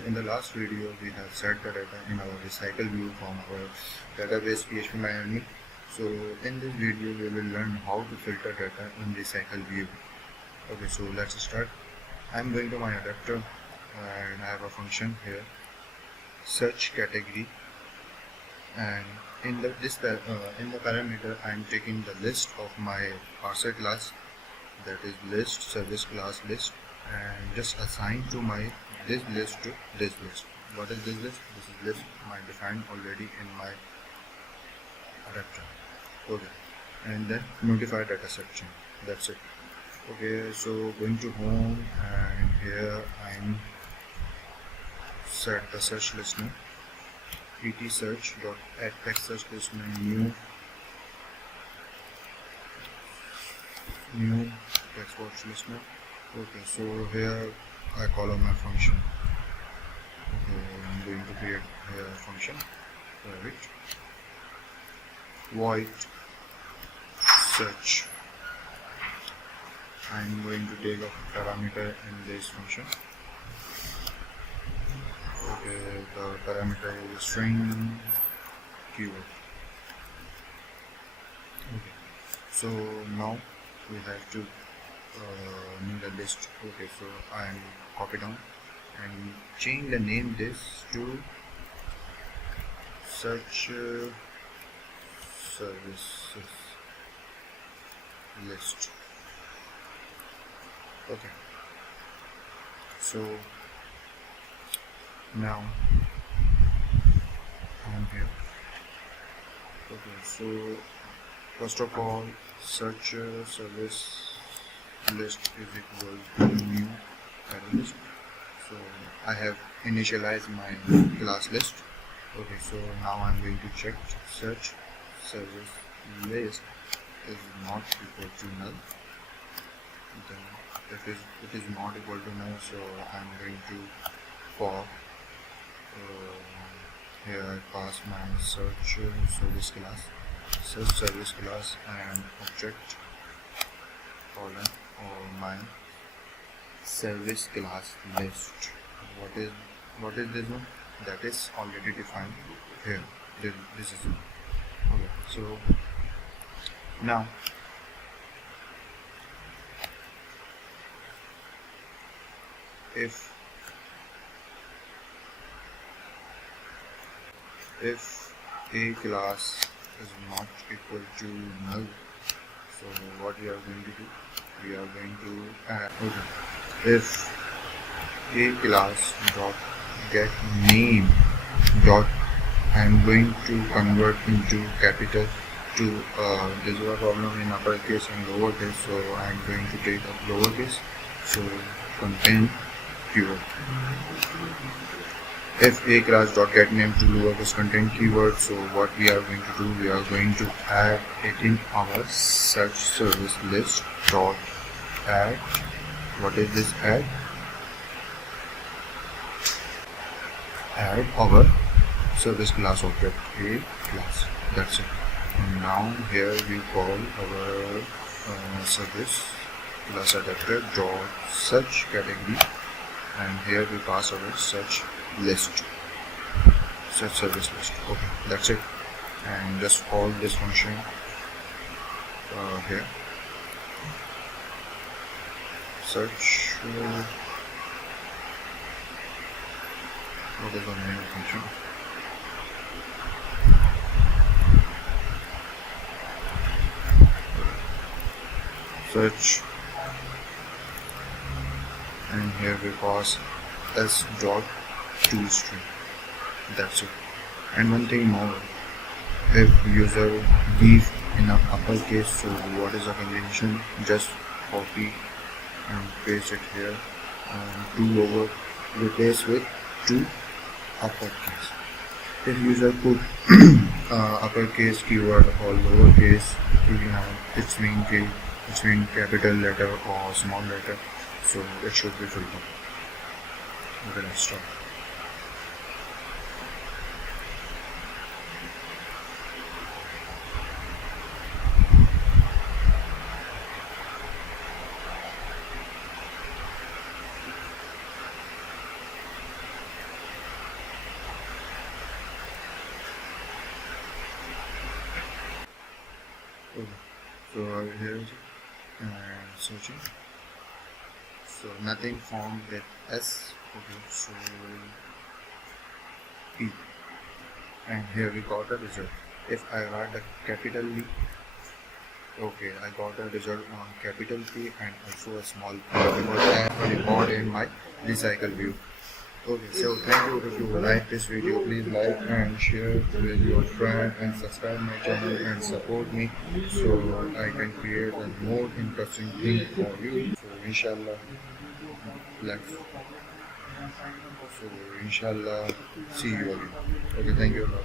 So in the last video we have set the data in our RecyclerView from our database PHP. So in this video we will learn how to filter data in RecyclerView. Okay, so let's start. I'm going to my adapter and I have a function here, search category, and in the parameter I'm taking the list of my parser class, that is list service class list, and just assign to my this list to this list. What is this list? This is list I defined already in my adapter. Okay, and then notify data section. That's it. Okay, so going to home, and here I'm set the search listener, pt search dot add text search listener new text box listener. Okay, so here I call on my function. Okay, I'm going to create here a function, private void search. I'm going to take a parameter in this function. Okay, the parameter is string keyword. Okay, so now we have to need a list. Okay, so I am copy down and change the name this to search services list. Okay, so now I'm here. Okay, so first of all, search service list is equal to new array list. So I have initialized my class list. Okay, so now I'm going to check search service list is not equal to null. Then if it is not equal to null, so I'm going to for here I pass my search service class and object colon or my service class list. What is this one? That is already defined here. This is it. Okay, so now if a class is not equal to null, so what we are going to do, we are going to add, okay, if a class dot get name dot, I'm going to convert into capital to this is a problem in uppercase and lowercase, so I'm going to take up lowercase, so contain keyword. If a class dot get name to lowercase contain keyword, so what we are going to do, we are going to add it in our search service list dot add. What is this add? Add our service class object, a class. That's it. And now here we call our service class adapter dot search category, and here we pass our search list, search service list. Okay, that's it. And just call this function here, search what is the name of function? Search, and here we pass s dot to string. That's it. And one thing more, if user leave in a uppercase, so what is the condition? Just copy and paste it here, and to lower replace with to uppercase. If user put uppercase keyword or lowercase, it's mean capital letter or small letter, so it should be filtered. Okay, let's start. Okay. So here is searching. So nothing found with S. Okay. So P. And here we got a result. If I write a capital V, okay, I got a result on capital P and also a small P because I have a record in my recycle view. Okay, so thank you. If you like this video, please like and share with your friend and subscribe my channel and support me so I can create a more interesting thing for you. So inshallah, let's. So inshallah, see you again. Okay, thank you, Allah.